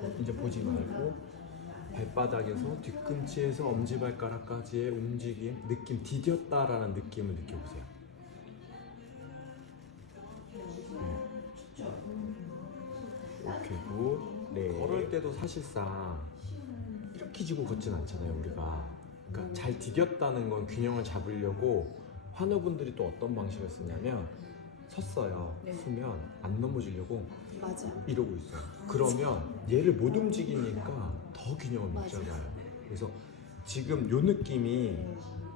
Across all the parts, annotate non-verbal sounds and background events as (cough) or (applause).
어, 이제 보지 말고 발바닥에서 뒤꿈치에서 엄지발가락까지의 움직임, 느낌, 디뎠다라는 느낌을 느껴보세요. 네. 오케이 굿. 네. 걸을 때도 사실상 이렇게 지고 걷진 않잖아요 우리가. 그러니까 잘 디뎠다는 건 균형을 잡으려고 환우분들이 또 어떤 방식을 쓰냐면 섰어요. 네. 서면 안 넘어지려고 맞아. 이러고 있어요. 그러면 얘를 못 움직이니까 더 균형을 못 맞아요. 잡아요. 그래서 지금 요 느낌이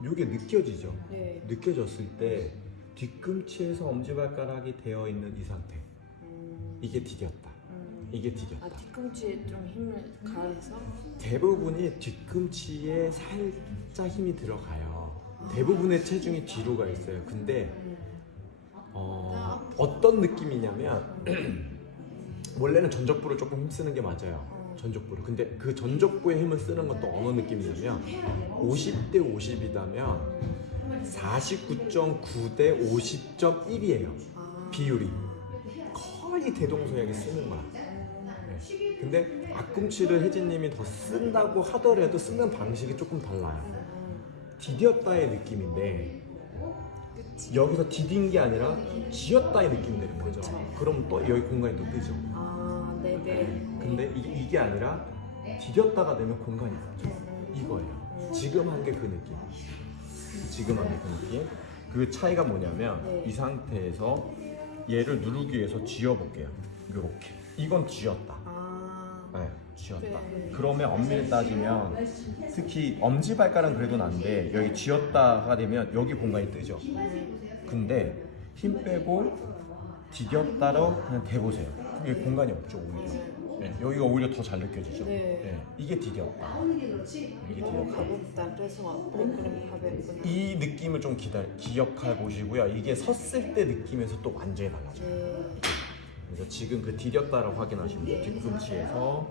요게 느껴지죠. 네. 느껴졌을 때 뒤꿈치에서 엄지발가락이 되어 있는 이 상태. 음, 이게 디뎠다. 음. 이게 아 디뎠다. 뒤꿈치에 좀 힘을 가해서. 대부분이 뒤꿈치에 살짝 힘이 들어가요. 대부분의 체중이 뒤로 가 있어요. 근데 음. 어, 어떤 느낌이냐면 (clears throat) 원래는 전족부를 조금 힘쓰는 게 맞아요. 어. 전족부를. 근데 그 전족부에 힘을 쓰는 건 또 어느 느낌이냐면 50대 50이다면 49.9대 50.1이에요. 아. 비율이. 거의 대동소이하게 쓰는 거야. 네. 근데 앞꿈치를 혜진님이 더 쓴다고 하더라도 쓰는 방식이 조금 달라요. 음, 디뎠다의 느낌인데. 여기서 디딘 게 아니라 지었다의 느낌이 되는 거죠. 그럼 또 여기 공간이 또 뜨죠. 아 네네. 근데 이, 게 아니라 디뎠다가 되면 공간이. 음, 이거예요. 지금 한 게 그 느낌. 지금 한 게 그 느낌. 그 차이가 뭐냐면 네. 이 상태에서 얘를 누르기 위해서 쥐어볼게요. 이렇게. 이건 쥐었다. 아. 네, 쥐었다. 네. 그러면 엄밀히 따지면 특히 엄지발가락은 그래도 난데 여기 쥐었다가 되면 여기 공간이 뜨죠. 근데 힘 빼고 디뎠다로 그냥 대보세요. 그럼 여기 공간이 없죠 오히려. 네, 여기가 오히려 더 잘 느껴지죠. 네. 이게 디뎠다. 이게 너무 디뎠다. 이 느낌을 좀 기다, 기억해 보시고요. 이게 섰을 때 느낌에서 또 완전히 달라져요. 네. 그래서 지금 그 디뎠다를 확인하시면 돼요. 뒤꿈치에서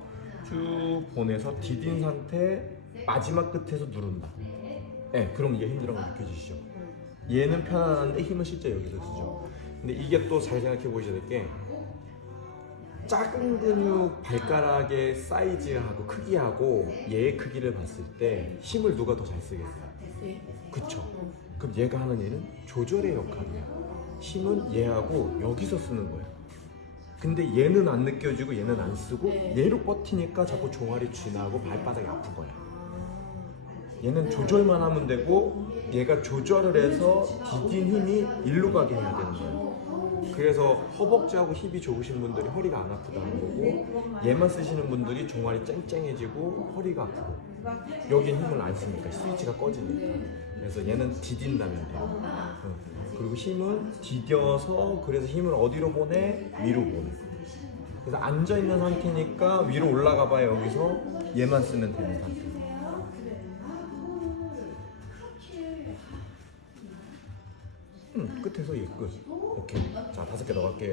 쭉 보내서 디딘 상태 마지막 끝에서 누른다. 네, 그럼 이게 힘들은 거 느껴지시죠? 음. 얘는 편안한데 힘은 실제 여기서 쓰죠. 근데 이게 또 잘 생각해 보셔야 될 게 작은 근육 발가락의 사이즈하고 크기하고 얘의 크기를 봤을 때 힘을 누가 더 잘 쓰겠어요? 네. 그쵸? 그럼 얘가 하는 일은 조절의 역할이야. 힘은 얘하고 여기서 쓰는 거야. 근데 얘는 안 느껴지고 얘는 안 쓰고 네. 얘로 버티니까 자꾸 종아리 쥐나고 발바닥이 아픈 거야. 아. 얘는 조절만 하면 되고 얘가 조절을 해서 디딘 힘이 일로 가게 해야 되는 거예요. 그래서 허벅지하고 힙이 좋으신 분들이 허리가 안 아프다는 거고 얘만 쓰시는 분들이 종아리 쨍쨍해지고 허리가 아프고 여긴 힘을 안 쓰니까 스위치가 꺼지니까 그래서 얘는 디딘다면 돼요. 응. 그리고 힘은 디뎌서 그래서 힘을 어디로 보내? 위로 보내. 그래서 앉아 있는 상태니까 위로 올라가 봐요 여기서 얘만 쓰면 되는 상태. 응, 끝에서 얘 끝. 오케이. 자, 다섯 개더 갈게요.